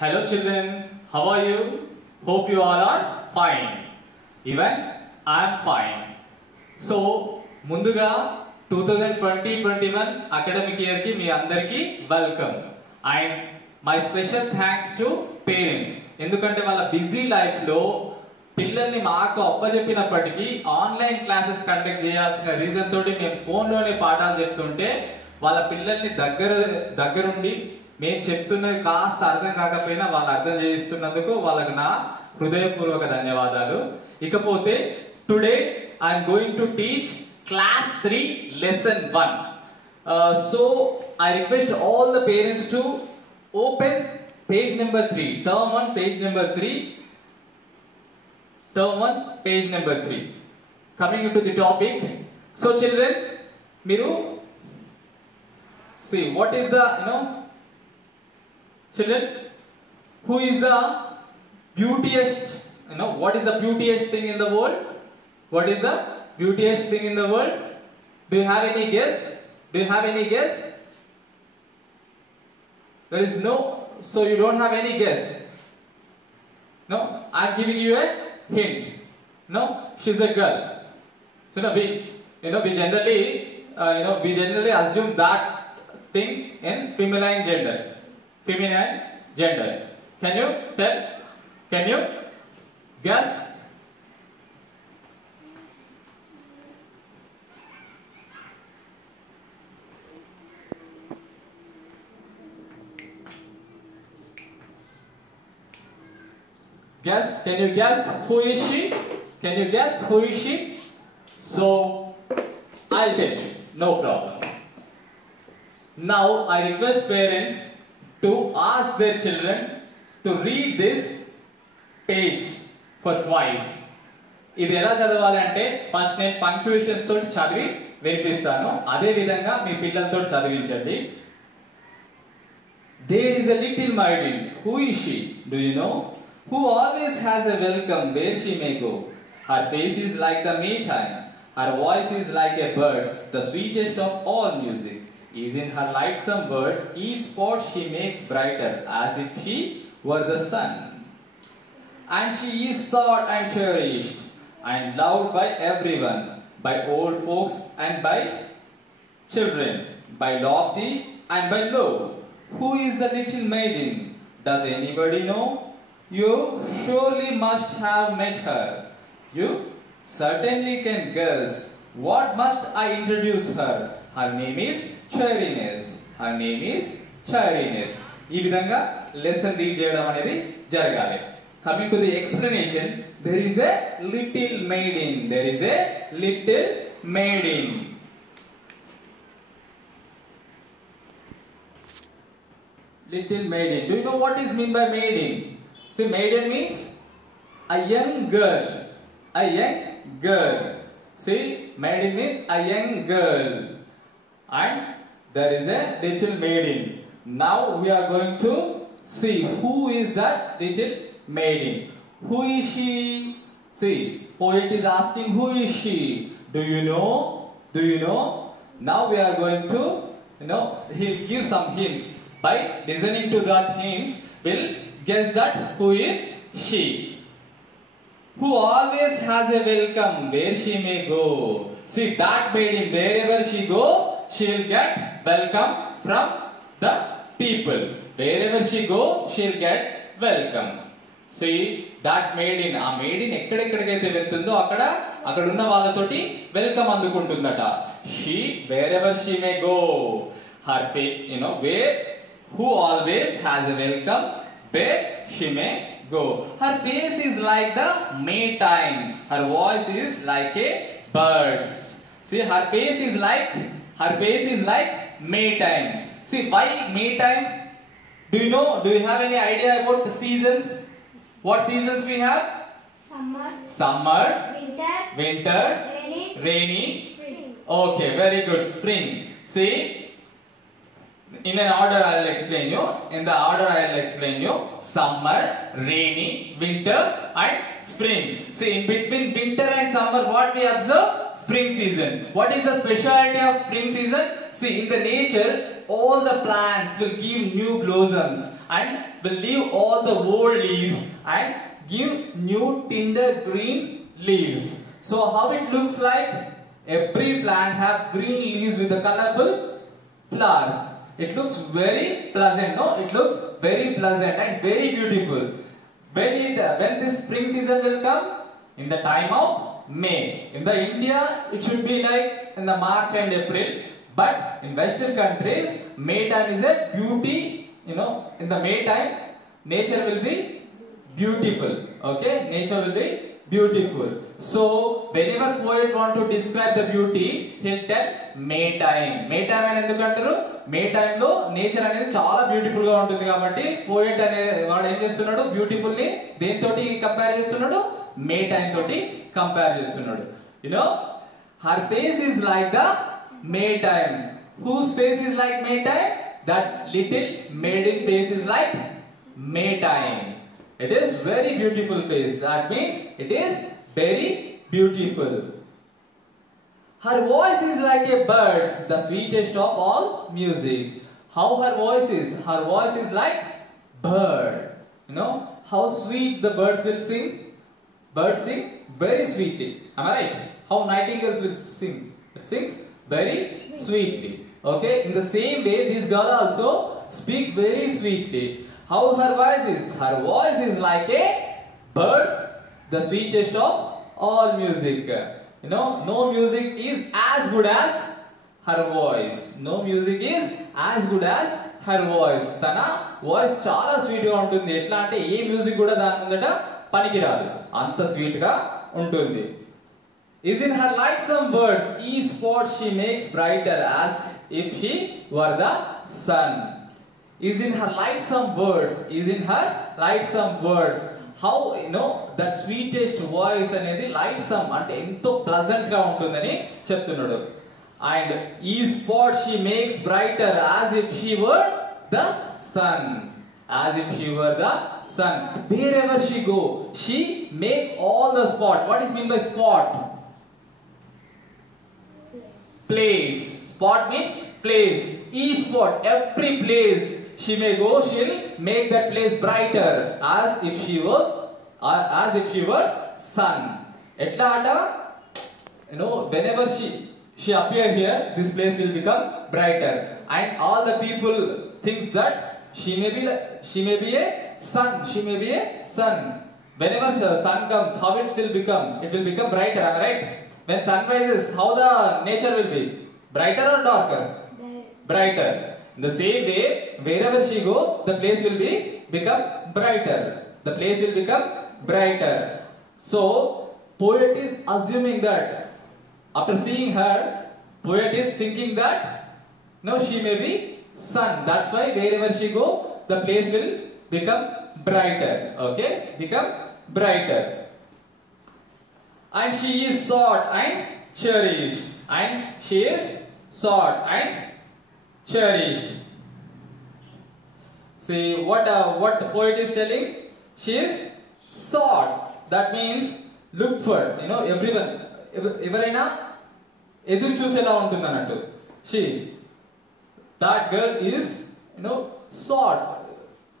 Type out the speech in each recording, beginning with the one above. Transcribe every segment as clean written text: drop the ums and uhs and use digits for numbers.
Hello children, how are you? Hope you all are fine. Even I am fine. So, ముందుగా 2020-21 academic year కి మీ అందరికీ welcome. And my special thanks to parents. ఎందుకంటే వాళ్ళ busy life లో పిల్లల్ని మాకు అప్పచెప్పినప్పటికీ online classes conduct చేయాల్సిన reason తోటి మేము ఫోన్లోనే పాఠాలు చెప్తుంటే వాళ్ళ పిల్లల్ని దగ్గరుండి మేము చెప్తున్నది కాస్త అర్థం కాకపోయినా వాళ్ళు అర్థం చేయిస్తున్నందుకు వాళ్ళకి నా హృదయపూర్వక ధన్యవాదాలు. ఇకపోతే today I'm going to teach class 3 lesson 1. So I request all the parents to open page number 3, term 1 page number 3, term 1 page number 3. Coming into the topic, so children, miru see what is the children, who is the beautiest, what is the beautiest thing in the world? What is the beautiest thing in the world? Do you have any guess? Do you have any guess? There is no, so you don't have any guess. No, I am giving you a hint. No, she's a girl. So we generally assume that thing in feminine gender. Feminine gender. Can you tell? Can you guess? Guess? Can you guess who is she? Can you guess who is she? So I'll tell you. No problem. Now I request parents to ask their children to read this page for twice. ఇది ఎలా చదవాలి అంటే first నేను punctuations తోటి చదివి వినిపిస్తాను, అదే విధంగా మీ పిల్లలతో చదివించండి. There is a little maiden. Who is she? Do you know? Who always has a welcome where she may go. Her face is like the Maytime. Her voice is like a bird's, the sweetest of all music. Is in her lightsome words, each spot she makes brighter, as if she were the sun. And she is sought and cherished, and loved by everyone, by old folks and by children, by lofty and by low. Who is the little maiden? Does anybody know? You surely must have met her. You certainly can guess. What must I introduce her? Her name is Cheriness. Her name is Cheriness. ఈ విధంగా lesson read చేయడం అనేది జరగాలి. Coming to the explanation, there is a little maiden. There is a little maiden. Little maiden. Do you know what is mean by maiden? See, maiden means a young girl. A young girl. See, maiden means a young girl. And there is a little maiden. Now we are going to see who is that little maiden. Who is she? See, poet is asking who is she? Do you know? Do you know? Now we are going to, he'll give some hints. By listening to that hints, we'll guess that who is she. Who always has a welcome where she may go. See, that maiden, wherever she go, she will get welcome from the people. Wherever she go, she will get welcome. See, that maiden, ఆ maiden ఎక్కడెక్కడికైతే వెళ్తుందో అక్కడ ఉన్న వాళ్ళతోటి welcome అందుకుంటుందట. She, wherever she may go, her face, where, who always has a welcome where she may go. Her face is like the Maytime. Her voice is like a bird's. See, her face is like Maytime. See, why Maytime? Do you know? Do you have any idea about the seasons? What seasons we have? Summer, winter, rainy, spring. Okay, very good. Spring. See, in an order I will explain you. In the order I will explain you. Summer, rainy, winter and spring. See, in between winter and summer what we observe? Spring season. What is the specialty of spring season? See, in the nature all the plants will give new blossoms and will leave all the old leaves and give new tender green leaves. So how it looks like? Every plant have green leaves with the colorful flowers. It looks very pleasant, no? It looks very pleasant and very beautiful. When this spring season will come? In the time of May. In the India, it should be like in the March and April. But in Western countries, May time is a beauty. In the May time, nature will be beautiful. Okay, nature will be beautiful. So whenever poet want to describe the beauty, he'll tell May time. May time and enduku antaru? May time lo nature అనేది చాలా beautiful గా ఉంటుంది కాబట్టి poet అనే వాడు ఏం చేస్తున్నాడు? Beautiful ని దేనితోటి కంపేర్ చేస్తున్నాడు? మే టైం తోటి కంపేర్ చేస్తున్నాడు. her face is like the May time. Whose face is like May time? That little maiden face is like May time. It is very beautiful face. That means it is very beautiful. Her voice is like a bird's, the sweetest of all music. How her voice is? Her voice is like bird. How sweet the birds will sing. Birds sing very sweetly. Am I right? How nightingales will sing? It sings very sweetly. Okay. In the same way, this girl also speak very sweetly. How her voice is? Her voice is like a bird's, the sweetest of all music. No music is as good as her voice. No music is as good as her voice. Tana voice చాలా sweet గా ఉంటుంది. ఎట్లా అంటే ఏ music కూడా దాని ముందట పనికిరాదు. అంత స్వీట్ గా ఉంటుంది. Is in her lightsome words, each spot she makes brighter as if she were the sun. Is in her lightsome words. Is in her lightsome words. How that sweetest voice అనేది lightsome అంటే ఎంతో pleasant గా ఉంటుందని చెప్తున్నాడు. And each spot she makes brighter as if she were the sun. As if she were the sun. Wherever she go, she make all the spot. What is mean by spot? Place. Spot means place. Each spot, every place she may go, she'll make that place brighter as if she were sun. Etla anta whenever she appear here, this place will become brighter, and all the people thinks that she may be a sun. She may be a sun. Whenever the sun comes, how it will become? It will become brighter. Am I right? When sun rises, how the nature will be? Brighter or darker? Brighter. In the same way, wherever she go, the place will become brighter. The place will become brighter. So, poet is assuming that after seeing her, poet is thinking that she may be sun. That's why wherever she go, the place will become brighter. Okay, become brighter. And she is sought and cherished. And she is sought and cherished. See what the poet is telling? She is sought. That means look for. Everyone. ఎవరైనా ఎదురు చూసేలా ఉంటుంది అన్నట్టు. That girl is sought.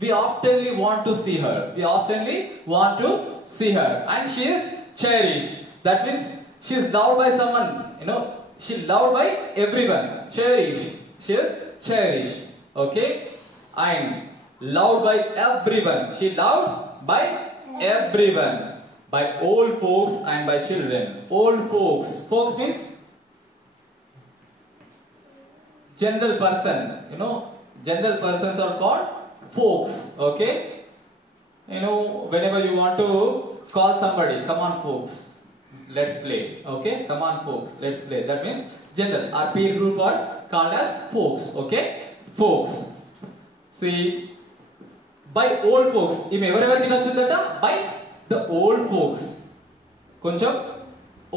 We oftenly want to see her. We oftenly want to see her, and she is cherished. That means she is loved by someone. She loved by everyone. Cherished. She is cherished. Okay, and loved by everyone. She loved by everyone. By old folks and by children. Old folks. Folks means general person. General persons are called folks. Okay. Whenever you want to call somebody, come on folks, let's play. Okay, come on folks, let's play. That means general. Our peer group are called as folks. Okay, folks. See, by old folks. ఎవరెవరికి నచ్చుదట? By the old folks. కొంచెం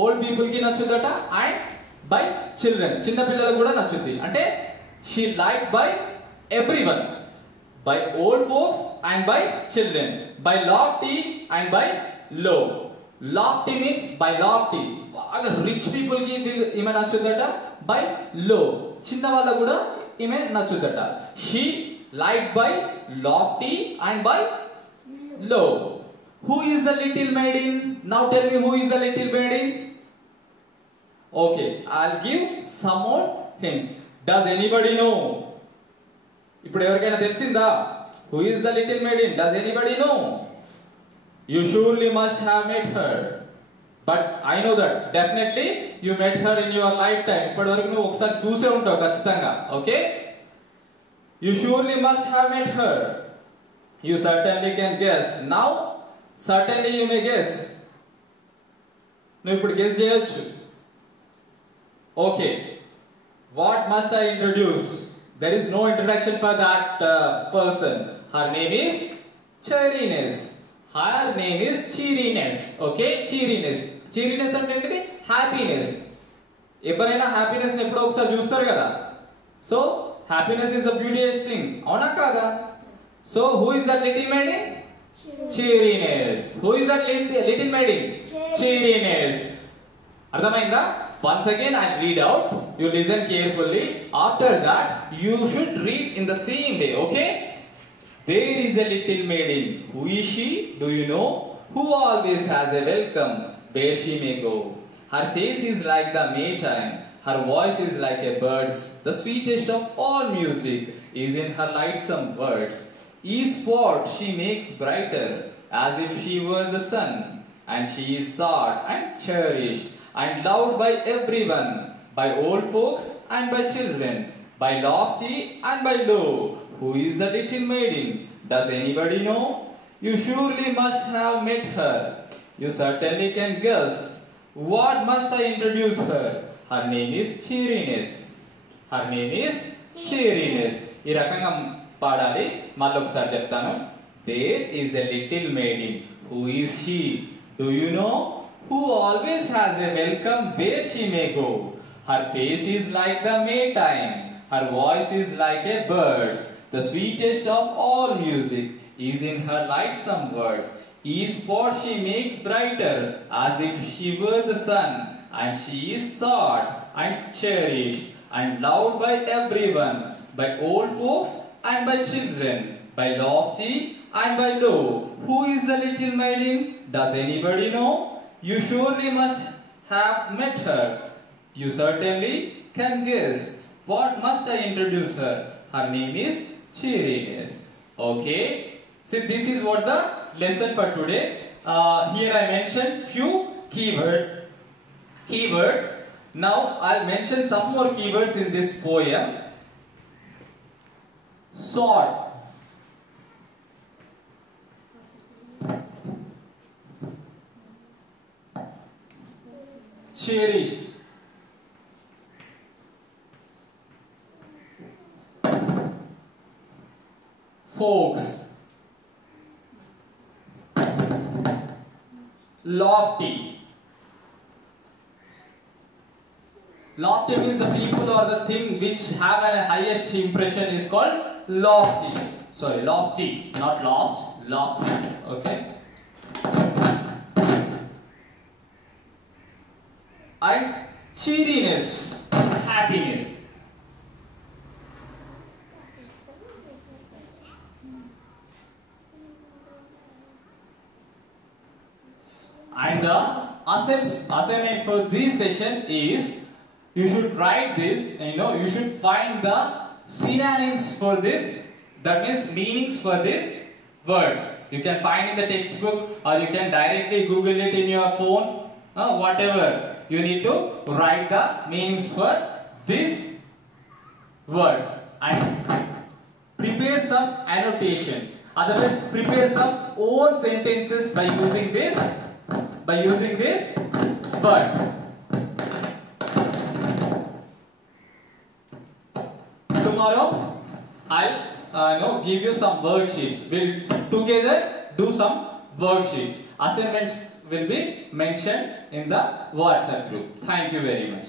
old people కి నచ్చుదట, and by children. చిన్న పిల్లలకు కూడా నచ్చుద్ది. అంటే she liked by everyone. By old folks and by children. By lofty and by low. Lofty means by lofty. బాగా rich people కి ఈమె నచ్చుదట. By low. చిన్న వాళ్ళకు కూడా ఈమె నచ్చుదట. She like by lofty and by low. Who is the little maiden? Now tell me, who is the little maiden? Okay, I'll give some more hints. Does anybody know? ఇప్పుడు ఎవరికైనా తెలిసిందా? Who is the little maiden? Does anybody know? You surely must have met her. But I know that definitely you met her in your lifetime. ఇప్పటివరకు నువ్వు ఒకసారి చూసే ఉంటావు ఖచ్చితంగా. Okay? You surely must have met her. You certainly can guess. Now, certainly you may guess. నువ్వు ఇప్పుడు guess చేయొచ్చు. Okay. What must I introduce? There is no introduction for that person. Her name is Cheeriness. Her name is Cheeriness. Okay? Cheeriness. Cheeriness అంటే ఏంటిది? Happiness. ఎవరైనా happiness ని ఎప్పుడో ఒకసారి చూస్తారు కదా. So, happiness is a beauteous thing. అవునా కాదా? So, who is that little maiden? Cheeriness. Who is that little maiden? Cheeriness. అర్థమైందా? Once again I read out, you listen carefully. After that you should read in the same way. Okay? There is a little maiden. Who is she? Do you know? Who always has a welcome where she may go. Her face is like the Maytime. Her voice is like a bird's. The sweetest of all music is in her lightsome words. Each spot she makes brighter as if she were the sun. And she is sought and cherished and loved by everyone, by old folks and by children, by lofty and by low. Who is the little maiden? Does anybody know? You surely must have met her. You certainly can guess. What must I introduce her? Her name is Cheeriness. Her name is Cheeriness. ఈ రకంగా పాడాలి. మళ్ళీ ఒకసారి చెప్తాను. There is a little maiden. Who is she? Do you know? Who always has a welcome where she may go. Her face is like the Maytime. Her voice is like a bird's. The sweetest of all music is in her lightsome words. Each spot she makes brighter as if she were the sun. And she is sought and cherished and loved by everyone, by old folks and by children, by lofty and by low. Who is the little maiden? Does anybody know? You surely must have met her. You certainly can guess. What must I introduce her? Her name is Cheeriness. Okay. So this is what the lesson for today. Here I mentioned few keywords. Now I'll mention some more keywords in this poem. Sought. Cherished. Folks. Lofty. Lofty means the people or the thing which have a highest impression is called lofty. Sorry, lofty, not loft, lofty. Okay. And cheeriness, happiness. And the assignment for this session is you should write this, you should find the synonyms for this, that means meanings for these words. You can find in the textbook or you can directly Google it in your phone, whatever. You need to write the meanings for these words and prepare some annotations. Otherwise, prepare some own sentences by using these words. Tomorrow, I'll give you some worksheets. We'll together do some worksheets. Assignments will be mentioned in the WhatsApp group. Thank you very much.